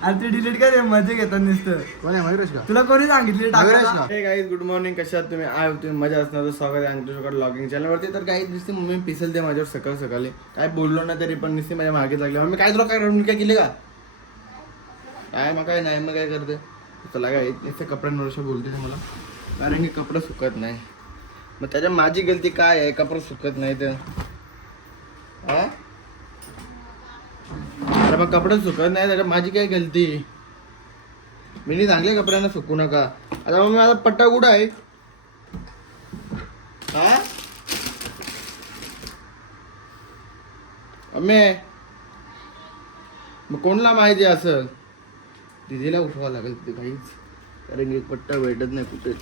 अरे ते डिलीट कर रे, मजे घेतात नुसतं. कोण आहे मयुरेश का? तुला कोणी सांगितले मयुरेश का? हे गाईज गुड मॉर्निंग, कशा आहात तुम्ही? आय होते मजा असणार तर स्वागत आहे अंकुशकडे लॉगिंग चॅनलवरती. तर काही दिसते मम्मी पिसलते माझ्यावर सकाळ सकाळी, काय बोललो ना तरी पण नुसती माझ्या मागे लागली. मम्मी काय तुला काय रडून काय केले का? काय मग काय नाही मग काय करते? चला काय नुसते कपड्यांवर बोलते मला, कारण की कपडे सुकत नाही. मग त्याच्या माझी गलती काय आहे? कपडे सुकत नाही तर अरे मग कपडे सुकत नाही त्याच्या माझी काय गलती? मी नाही चांगल्या कपड्यांना सुकू नका. आता मग माझा पट्टा कुठं आहे? हा अम्मे, मग कोणला माहिती असं? दिदीला उठवावं लागेल तिथे काहीच, कारण की पट्टा भेटत नाही कुठे.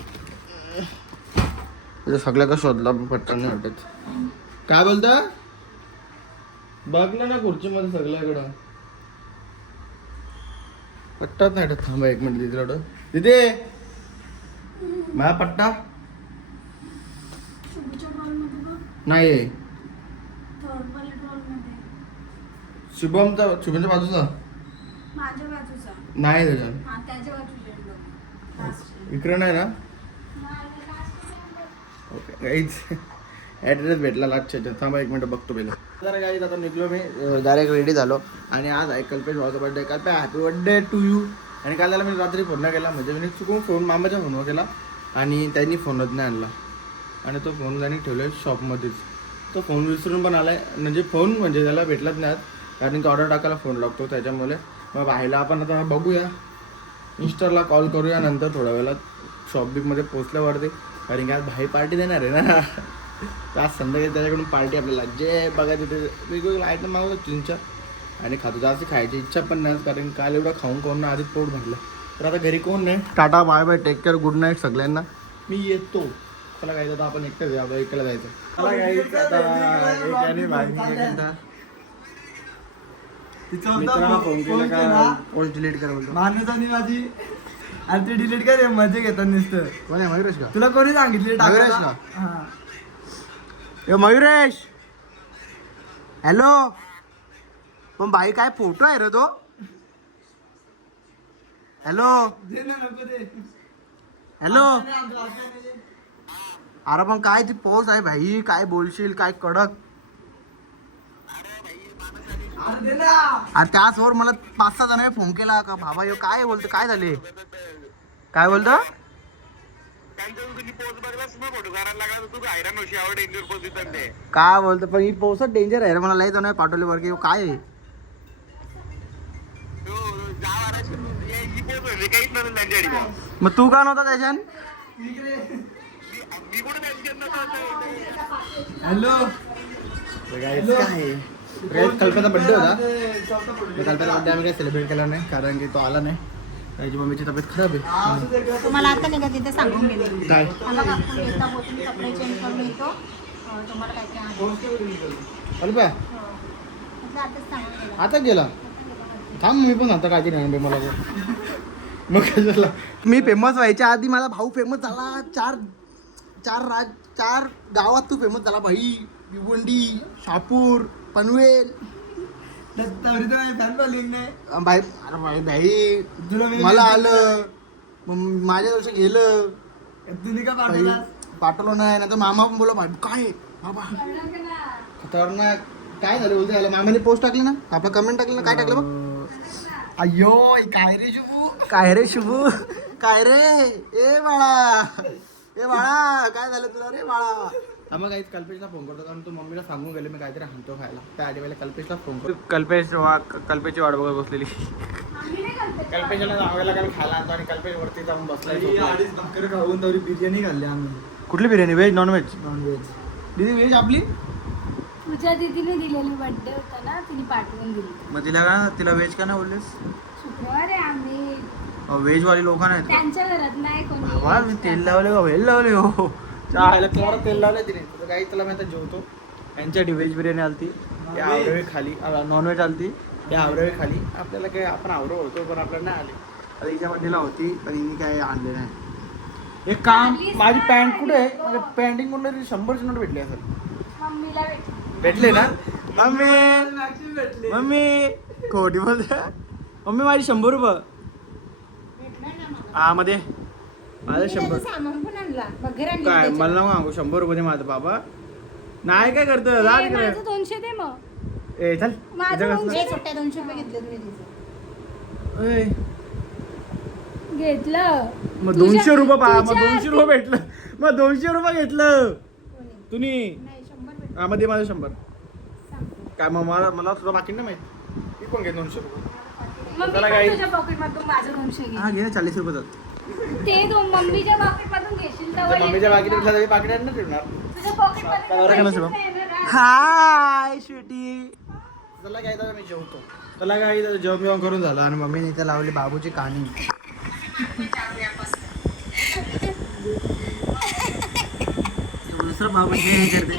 सगळ्या का शोधला पट्टा नाही भेटत. काय बोलता? बघलं ना खुर्चीमध्ये सगळ्याकडं पट्टाच नाही भेटत. थांबा एक मिनिट दिदीला तिथे माझा पट्टा नाही. शुभमच्या बाजूचा नाही त्याच्यात इकडे नाही ना. ओके काहीच ॲड्रेस भेटला लाटच्या. थांबा एक मिनिट बघतो पहिलं. जरा काही आता निघलो मी, डायरेक्ट रेडी झालो. आणि आज आहे कल्पेश भावाचा birthday. Kalpe happy birthday to you. आणि काल त्याला मी रात्री फोन नाही केला, म्हणजे मी चुकून फोन मामाच्या फोनवर केला आणि त्यांनी फोनच नाही आणला. आणि तो फोन त्यांनी ठेवला आहे शॉपमध्येच. तो फोन विसरून पण आला आहे, म्हणजे फोन म्हणजे त्याला भेटलाच नाही, कारण की ऑर्डर टाकायला फोन लागतो त्याच्यामुळे. मग पाहायला आपण आता बघूया, इंस्टाला कॉल करूया नंतर थोड्या वेळात शॉपबिकमध्ये पोचल्यावरती, कारण की आज भाई पार्टी देणार आहे ना. तर आज संध्याकाळी त्याच्याकडून पार्टी आपल्याला जे बघायचं ते वेगवेगळे आयटम मागवतो तुमच्या आणि खातो. जास्त खायची इच्छा पण नाही, कारण काल एवढं खाऊन खाऊन ना आधीच पोट भरलं. तर आता घरी कोण नाही. Tata bye bye, take care, good night सगळ्यांना. मी येतो. चला काय आता आपण एकटंच आहे, आपल्याला एकट्याला जायचं. चला काय मित्रांना फोन केला का पोस्ट डिलीट कर बोलतो. माणूस आणि माझी. अरे ते डिलीट कर रे, मजे घेतात नुसतं. कोण आहे मयुरेश का? तुला कोणी सांगितले मयुरेश का? हा ए मयुरेश, हॅलो. पण बाई काय फोटो आहे रे तो? Hello hello. अरे पण काय ती पोस्ट आहे भाई, काय बोलशील, काय कडक. अरे त्याचवर मला 5-6 जणांनी फोन केला का बाबा यो काय बोलतो, काय झाले, काय बोलतो? काय बोलतो पण ही पोस्ट डेंजर आहे रे, मला लई जण पाठवले वर की काय आहे. मग तू का नव्हता त्याच्यान? हॅलो. कल्पनाचा बड्डे होता. कल्पनाचा बड्डे आम्ही काही सेलिब्रेट केला नाही, कारण की तो आला नाही. त्याची मम्मीची तब्येत खराब आहे. तुम्हाला आता नाही का तिथे सांगून गेले काय कपडे चेंज करून येतो. तुम्हाला काय काय कल्पा आताच सांगून गेला. आता गेला. थांब मी पण आता काळजी नाही मला. मग काय झालं? मी फेमस व्हायच्या आधी माझा भाऊ फेमस झाला. चार गावात तू फेमस झाला भाई. भिवंडी, शापूर, पनवेल. फॅन फॉलोइंग नाही भाई. अरे भाई भाई तुला मला आलं, मग माझ्या वर्ष गेलं. तुम्ही का भाई, पाठवलं नाही. तर मामा पण बोला भाई काय बाबा खतरनाक. काय झालं बोलते याला? मामाने पोस्ट टाकली ना, आपलं कमेंट टाकलं ना, काय टाकलं बघ. अय्यो काय रे शुभू. काय रे शुभू, काय रे ए बाळा, ए बाळा काय झालं तुला रे बाळा. मग काहीच कल्पेशला फोन करतो, कारण तो मम्मीला सांगून गेले मी काहीतरी आणतो खायला. त्या आधी वेळेला कल्पेशला फोन करतो. कल्पेशची वाट बघत बसलेली. कल्पेशला जावं लागेल खायला आणतो, आणि कल्पेश वरती जाऊन बसलाय. अडीच भाकर खाऊन तरी बिर्याणी खाल्ली आम्ही. कुठली biryani, veg non veg? Non veg. दीदी व्हेज आपली. तुझ्या दीदीने दिलेली बर्थडे होता ना, तिने पाठवून दिली. मग तिला व्हेज का नाही बोललेस? शुक्रवार आहे, आम्ही व्हेज वाली लोक नाहीत का? त्यांच्या घरात नाही कोणी. बाबा मी तेल लावले का व्हेज लावले हो. खायला तुम्हाला तेल लावलं तिने. तर काही त्याला मी आता जेवतो. यांच्यासाठी व्हेज बिर्याणी आलती, त्या आवरवे खाली नॉनव्हेज आलती. त्या आवरवे खाली. आपल्याला काय आपण आवरो होतो, पण आपल्याला नाही आले. आता हिच्या बड्डेला होती पण हिने काय आणले नाही. एक काम, माझी पॅन्ट कुठे आहे? माझ्या पॅन्टिंग म्हणलं 100ची नोट भेटली असेल. मम्मीला भेटले ना? मम्मी मम्मी खोटी बोलते. मम्मी माझी 100 रुपये. हा मध्ये माझं 100. सामान पण आणला बघेर आणली काय त्याच्यात. मला नको सांगू 100 रुपये दे माझं बाबा. नाही काय करतो ए, माझं 200 दे मग. ए चल माझं इथं कसलं? 200 सुट्ट्या 200 रुपये घेतले तुम्ही तिचं. ए, घेतलं मग तुझ्या- 200 रुपये मग तुझ्या 200 रुपये भेटलं. मग 200 रुपये घेतलं कोणी? तुम्ही. नाही 100 भेटलं. हा मध्ये माझं 100. सांगते. काय मग मला तुला बाकी नाही माहित. मी पण घे 200 रुपये. मग मी चला पण काही- तुझ्या पॉकेट मधून माझं 200 घे. हा घे ना 40 रुपये जात. ते तू मम्मीच्या पॉकेट मधून घेशील तेव्हा मम्मीच्या येईल. बाकी तुला पाकिटात ना ठेवणार. तुझ्या पॉकेट बरं का नसेल? मधून हाय शेटी. चला काय मी जेवतो. चला काय जेवण बिवण करून झालं आणि मम्मीने इथे लावली बाबूची कहाणी. दुसरं बाबू हे करते.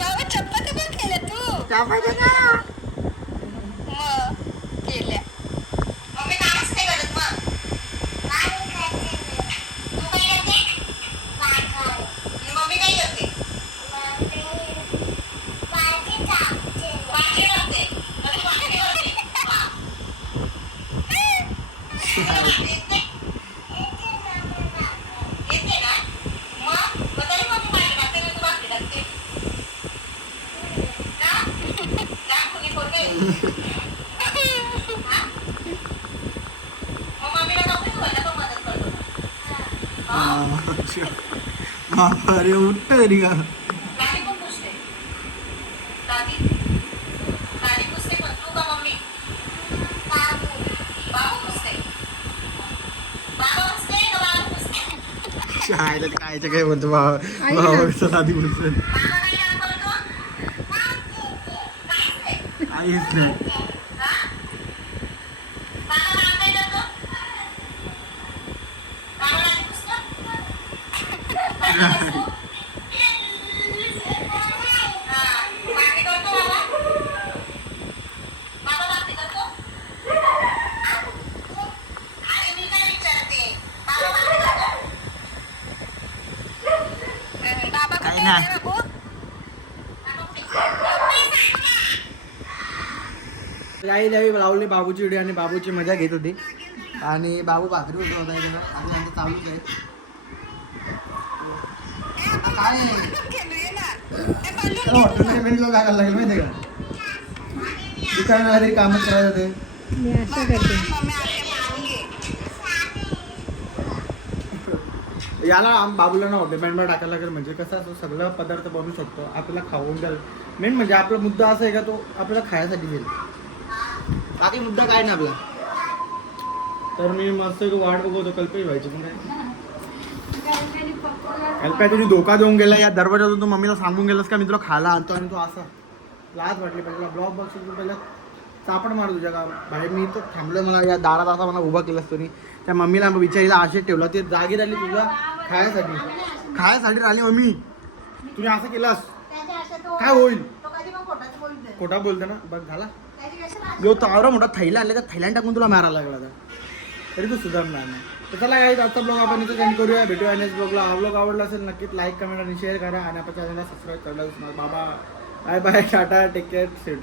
अरे उठत तरी का. शाळेला कायचं काय बोलतो भावाचं आधी बोलतो. काहीच नाही. काही नाही. काही द्यावी लावली बाबूची व्हिडिओ आणि बाबूची मजा घेत होती. आणि बाबू भाकरी होत होता इकडं. आणि आमचं चालूच आहे. आता काय आहे? त्याला हॉटेलमध्ये मेन काय करायला लागेल माहिती का. दुकानाला तरी कामच करायचं ते. मी असं करते. याला बाबूला ना हॉटेलमध्ये टाकायला लागेल. म्हणजे कसं असं सगळं पदार्थ बनवू शकतो आपल्याला खाऊन द्याल. मेन म्हणजे आपला मुद्दा असा आहे का तो आपल्याला खायसाठी घेईल. बाकी मुद्दा काय नाही आपला. तर मी मस्त वाट बघतो कल्पेश व्हायची पण काय. कल्प्या तुझी धोका देऊन गेला या दरवाजातून. तू मम्मीला सांगून गेलास का मी तुला खायला आणतो आणि तू असा लाज वाटली पाहिजे. ब्लॉग बघशील तू पहिला चापड मार तुझ्या का बाहेर. मी तर थांबलो. मला या दारात असा मला उभा केलास तुम्ही. त्या मम्मीला विचारीला आशेत ठेवला. ते जागी राहिली तुला खायसाठी. खायसाठी राहिली मम्मी. तुम्ही असं केलास काय होईल. खोटा बोलते ना बघ झाला. जो तावरा मोठा थैला आला त्या थैल्यान टाकून तुला मारायला लागला आता. तरी तू सुधारणार नाही. तर चला काय आजचा ब्लॉग आपण इथे सेंड करूया. भेटूया नेक्स्ट ब्लॉगला. हा ब्लॉग आवडला असेल नक्कीच लाईक कमेंट आणि शेअर करा. आणि आपल्या चॅनलला सबस्क्राईब करायला विसरू नका. बाबा bye bye tata take care.